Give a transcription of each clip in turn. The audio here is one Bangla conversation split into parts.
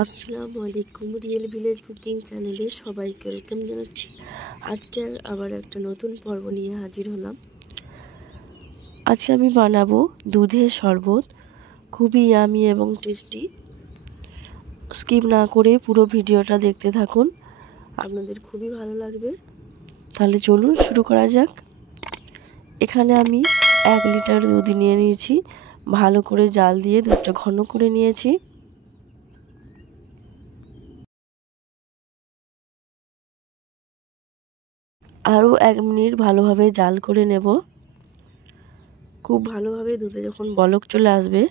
আসসালামু আলাইকুম। রিয়েল ভিলেজ কুকিং চ্যানেলে সবাইকে ওয়েলকাম জানাচ্ছি। আজকে আবার একটা নতুন পর্ব নিয়ে হাজির হলাম। আজকে আমি বানাবো দুধের শরবত, খুবই ইয়ামি এবং টেস্টি। স্কিপ না করে পুরো ভিডিওটা দেখতে থাকুন, আপনাদের খুবই ভালো লাগবে। তাহলে চলুন শুরু করা যাক। এখানে আমি 1 লিটার দুধ নিয়ে নিয়েছি, ভালো করে জাল দিয়ে দুধটা ঘন করে নিয়েছি। আরও 1 মিনিট ভালোভাবে জাল করে নেব। খুব ভালোভাবে দুধে যখন বলক চলে আসবে,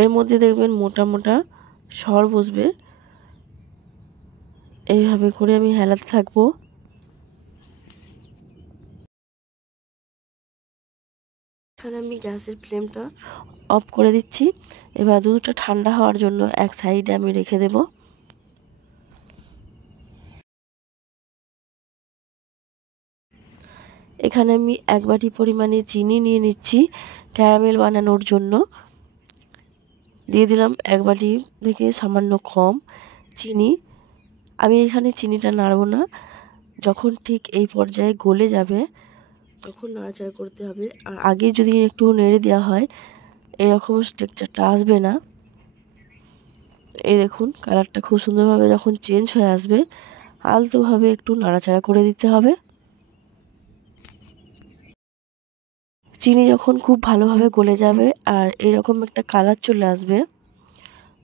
এর মধ্যে দেখবেন মোটা মোটা সর বসবে। এইভাবে করে আমি হেলাতে থাকবো। এখানে আমি গ্যাসের ফ্লেমটা অফ করে দিচ্ছি। এবার দুধটা ঠান্ডা হওয়ার জন্য এক সাইডে আমি রেখে দেব। এখানে আমি 1 বাটি পরিমাণে চিনি নিয়ে নিচ্ছি ক্যারামেল বানানোর জন্য। দিয়ে দিলাম 1 বাটি থেকে সামান্য কম চিনি। আমি এখানে চিনিটা নাড়ব না, যখন ঠিক এই পর্যায়ে গলে যাবে তখন নাড়াচাড়া করতে হবে। আর আগে যদি একটু নেড়ে দেওয়া হয় এরকম টেক্সচারটা আসবে না। এই দেখুন কালারটা খুব সুন্দরভাবে যখন চেঞ্জ হয়ে আসবে, আলতোভাবে একটু নাড়াচাড়া করে দিতে হবে। চিনি যখন খুব ভালোভাবে গলে যাবে আর এরকম একটা কালার চলে আসবে,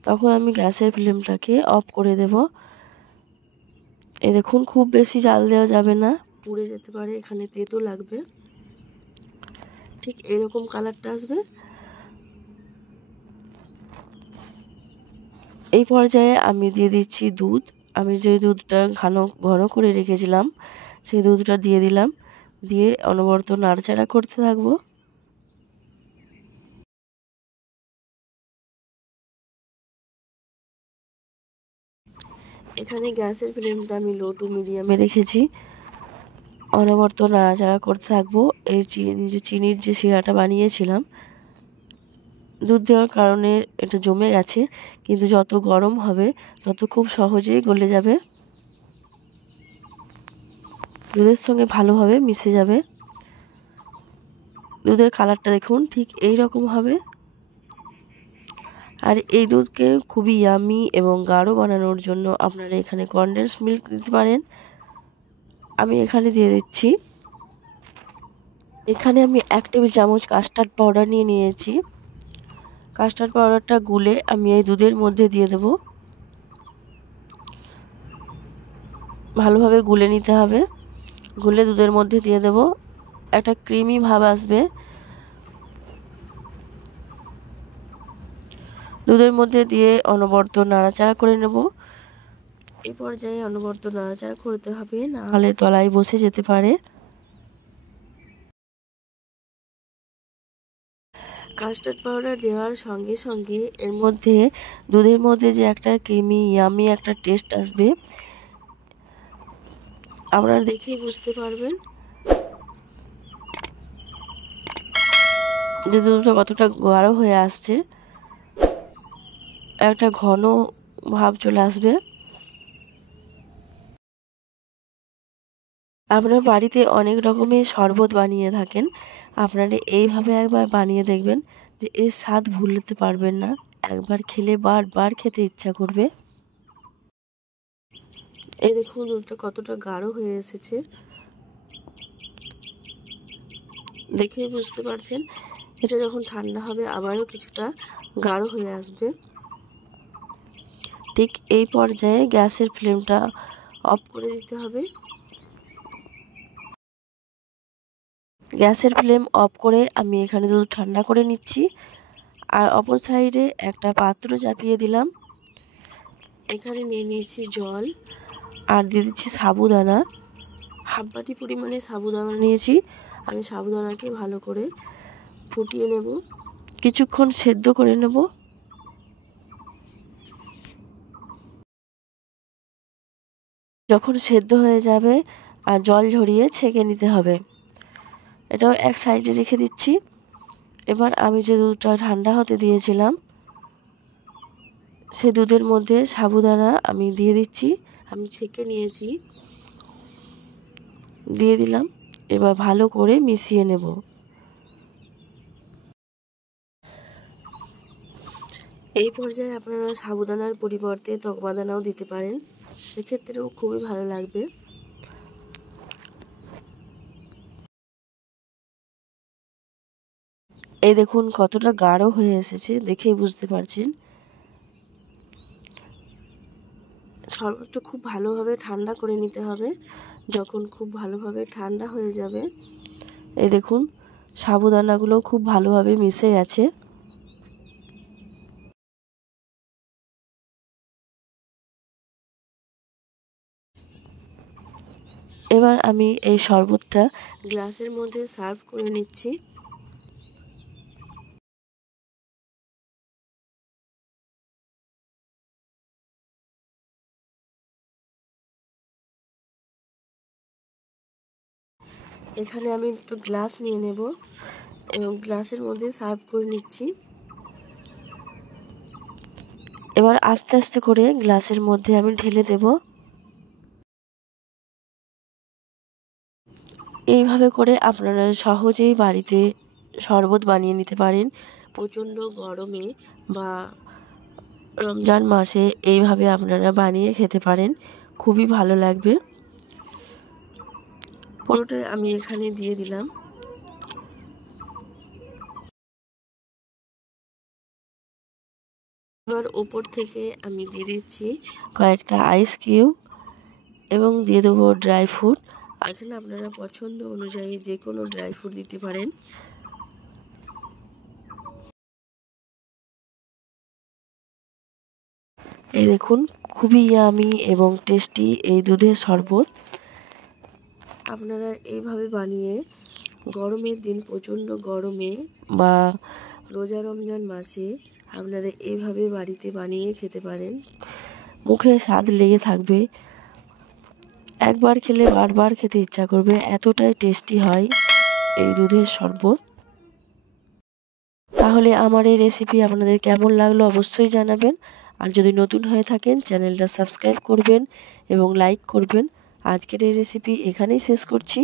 তখন আমি গ্যাসের ফ্লেমটাকে অফ করে দেব। এই দেখুন খুব বেশি জাল দেওয়া যাবে না, পুড়ে যেতে পারে, এখানে তেতো লাগবে। ঠিক এরকম কালারটা আসবে। এই পর্যায়ে আমি দিয়ে দিচ্ছি দুধ। আমি যে দুধটা ঘন করে রেখেছিলাম সেই দুধটা দিয়ে দিলাম। দিয়ে অনবরত নাড়াচাড়া করতে থাকবো। এখানে গ্যাসের ফ্লেমটা আমি লো টু মিডিয়ামে রেখেছি। অনবরত নাড়াচাড়া করতে থাকবো। এই চিনির যে শিরাটা বানিয়েছিলাম, দুধ দেওয়ার কারণে এটা জমে গেছে, কিন্তু যত গরম হবে তত খুব সহজেই গলে যাবে, দুধের সঙ্গে ভালোভাবে মিশে যাবে। দুধের কালারটা দেখুন ঠিক এই রকম হবে। আর এই দুধকে খুবই ইয়ামি এবং গাঢ় বানানোর জন্য আপনারা এখানে কনডেন্স মিল্ক দিতে পারেন। আমি এখানে দিয়ে দিচ্ছি। এখানে আমি 1 টেবিল চামচ কাস্টার্ড পাউডার নিয়ে নিয়েছি। কাস্টার্ড পাউডারটা গুলে আমি এই দুধের মধ্যে দিয়ে দেব। ভালোভাবে গুলে নিতে হবে। গুলে দুধের মধ্যে দিয়ে দেব। একটা ক্রিমি ভাব আসবে। দুধের মধ্যে দিয়ে অনবরত নাড়াচাড়া করে নেব। এই পর্যায়ে অনবরত নাড়াচাড়া করতে হবে, না হলে তলায় বসে যেতে পারে। কাস্টার্ড পাউডার দেওয়ার সঙ্গে সঙ্গে এর মধ্যে দুধের মধ্যে যে একটা ক্রিমি ইয়ামি একটা টেস্ট আসবে, আপনারা দেখেই বুঝতে পারবেন যে দুধটা কতটা গাঢ় হয়ে আসছে। একটা ঘন ভাব চলে আসবে। আপনারা বাড়িতে অনেক রকমের শরবত বানিয়ে থাকেন, আপনারা এইভাবে একবার বানিয়ে দেখবেন, যে এর স্বাদ ভুলতে পারবেন না। একবার খেলে বারবার খেতে ইচ্ছা করবে। এই দেখুন দুধটা কতটা গাঢ় হয়ে এসেছে, দেখেই বুঝতে পারছেন। এটা যখন ঠান্ডা হবে আবারও কিছুটা গাঢ় হয়ে আসবে। ঠিক এই পর্যায়ে গ্যাসের ফ্লেমটা অফ করে দিতে হবে। গ্যাসের ফ্লেম অফ করে আমি এখানে দুধ ঠান্ডা করে নিচ্ছি। আর অপর সাইডে একটা পাত্র চাপিয়ে দিলাম। এখানে নিয়ে নিয়েছি জল আর দিয়ে দিচ্ছি সাবুদানা। 1/2 বাটি পরিমাণে সাবুদানা নিয়েছি। আমি সাবুদানাকে ভালো করে ফুটিয়ে নেব, কিছুক্ষণ সেদ্ধ করে নেব। যখন সেদ্ধ হয়ে যাবে আর জল ঝরিয়ে ছেঁকে নিতে হবে। এটাও এক সাইডে রেখে দিচ্ছি। এবার আমি যে দুধটা ঠান্ডা হতে দিয়েছিলাম সে দুধের মধ্যে সাবুদানা আমি দিয়ে দিচ্ছি, আমি ছেঁকে নিয়েছি, দিয়ে দিলাম। এবার ভালো করে মিশিয়ে নেব। এই পর্যায়ে আপনারা সাবুদানার পরিবর্তে তকবাদানাও দিতে পারেন, সেক্ষেত্রেও খুবই ভালো লাগবে। এই দেখুন কতটা গাঢ় হয়ে এসেছে, দেখেই বুঝতে পারছেন। শরবতটা খুব ভালোভাবে ঠান্ডা করে নিতে হবে। যখন খুব ভালোভাবে ঠান্ডা হয়ে যাবে, এই দেখুন সাবুদানাগুলো খুব ভালোভাবে মিশে গেছে। এবার আমি এই শরবতটা গ্লাসের মধ্যে সার্ভ করে নিচ্ছি। এখানে আমি একটু গ্লাস নিয়ে নেব এবং গ্লাসের মধ্যে সার্ভ করে নিচ্ছি। এবার আস্তে আস্তে করে গ্লাসের মধ্যে আমি ঢেলে দেব। এইভাবে করে আপনারা সহজেই বাড়িতে শরবত বানিয়ে নিতে পারেন। প্রচণ্ড গরমে বা রমজান মাসে এইভাবে আপনারা বানিয়ে খেতে পারেন, খুবই ভালো লাগবে। পুরোটাই আমি এখানে দিয়ে দিলাম। এবার ওপর থেকে আমি দিয়ে দিচ্ছি কয়েকটা আইস কিউব এবং দিয়ে দেবো ড্রাই ফ্রুট। এখানে আপনারা পছন্দ অনুযায়ী যে কোনো ড্রাই ফ্রুট দিতে পারেন। এই দেখুন খুবই ইয়ামি এবং টেস্টি এই দুধের শরবত। আপনারা এইভাবে বানিয়ে গরমের দিন, প্রচণ্ড গরমে বা রোজা রমজান মাসে আপনারা এইভাবে বাড়িতে বানিয়ে খেতে পারেন, মুখে স্বাদ লেগে থাকবে। একবার খেলে বারবার খেতে ইচ্ছা করবে, এতটাই টেস্টি হয় এই দুধের শরবত। তাহলে আমার এই রেসিপি আপনাদের কেমন লাগলো অবশ্যই জানাবেন। আর যদি নতুন হয়ে থাকেন চ্যানেলটা সাবস্ক্রাইব করবেন এবং লাইক করবেন। আজকের এই রেসিপি এখানেই শেষ করছি।